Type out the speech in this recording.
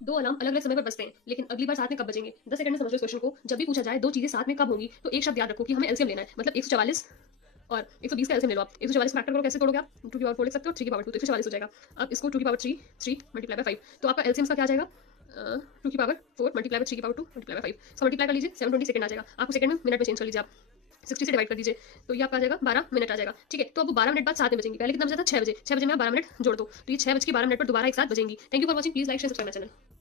दो अलार्म अलग अलग समय पर बजते हैं, लेकिन अगली बार साथ में कब बजेंगे? 10 सेकंड में समझो इस क्वेश्चन को। जब भी पूछा जाए दो चीजें साथ में कब होंगी, तो एक शब्द याद रखो कि हमें एलसीएम लेना है। मतलब 144 और 120 का एलसीएम ले लो आप। 144 फैक्टर करो, कैसे तोड़ोगे आप? 2 की पावर 4 लिख सकते हो, 3 की पावर 2, तो 144 हो जाएगा। अब इसको 2 की पावर 3, 3 मल्टीप्लाई बाय 5, तो आपका एलसीएम का क्या आ जाएगा? 2 की पावर 4 मल्टीप्लाई बाय 3 की पावर 2 मल्टीप्लाई बाय 5, इसको मल्टीप्लाई कर लीजिए, 720 सेकंड आ जाएगा। आपको सेकंड में मिनट में चेंज कर लीजिए आप, 60 से डिवाइड कर दीजिए, तो ये आपका आ जाएगा 12 मिनट आ जाएगा। ठीक है, तो अब वो 12 मिनट बाद साथ में बजेंगी। पहले कितना बजा था? 6 बजे। 6 बजे में आप 12 मिनट जोड़ दो, तो ये 6 बज के 12 मिनट पर दोबारा एक साथ बजेंगी। Thank you for watching. Please like share subscribe my channel.